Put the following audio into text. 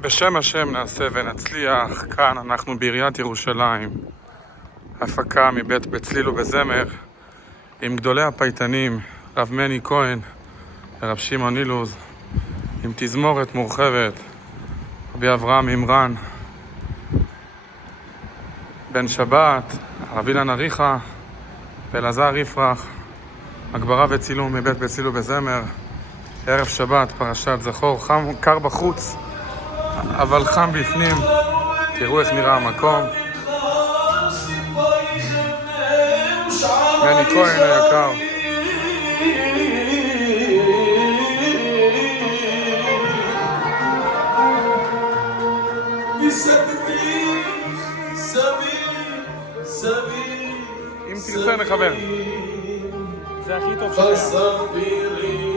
בשם השם נעשה ונצליח. כאן אנחנו בעיריית ירושלים, הפקה מבית בצליל ובזמר, עם גדולי הפייטנים, רב מני כהן ורב שמעון אילוז, עם תזמורת מורחבת, רבי אברהם מימרן, בן שבת, רב אילן אריכה ואלעזר יפרח, הגברה וצילום מבית בצליל ובזמר. ערב שבת, פרשת זכור. קר בחוץ אבל חם בפנים, תראו איך נראה המקום. מני כהן היקר, אם תרצה נחבר, זה הכי טוב שקיים.